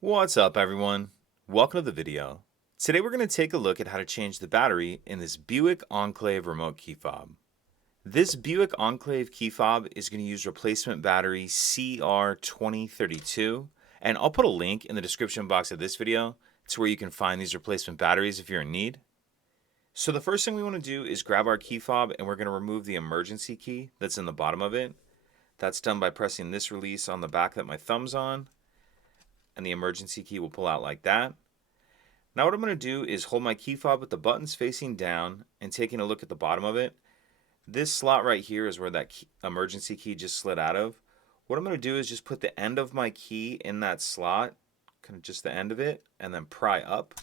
What's up, everyone? Welcome to the video. Today we're going to take a look at how to change the battery in this Buick Enclave remote key fob. This Buick Enclave key fob is going to use replacement battery CR2032, and I'll put a link in the description box of this video to where you can find these replacement batteries if you're in need. So the first thing we want to do is grab our key fob and we're going to remove the emergency key that's in the bottom of it. That's done by pressing this release on the back that my thumb's on, and the emergency key will pull out like that. Now what I'm going to do is hold my key fob with the buttons facing down and taking a look at the bottom of it. This slot right here is where that emergency key just slid out of. What I'm going to do is just put the end of my key in that slot, kind of just the end of it, and then pry up.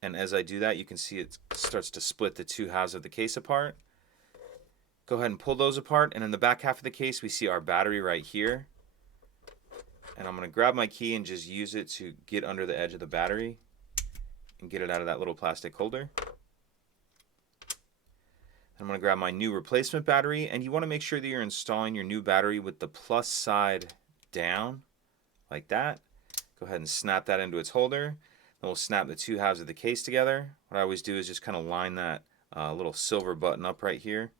And as I do that, you can see it starts to split the two halves of the case apart. Go ahead and pull those apart, and in the back half of the case we see our battery right here. And I'm going to grab my key and just use it to get under the edge of the battery and get it out of that little plastic holder. I'm going to grab my new replacement battery, and you want to make sure that you're installing your new battery with the plus side down, like that. Go ahead and snap that into its holder. Then we'll snap the two halves of the case together. What I always do is just kind of line that little silver button up right here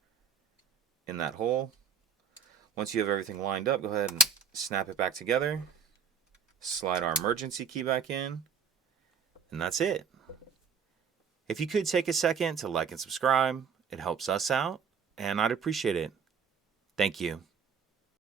in that hole. Once you have everything lined up, go ahead and snap it back together. Slide our emergency key back in, and that's it. If you could take a second to like and subscribe, it helps us out, and I'd appreciate it. Thank you.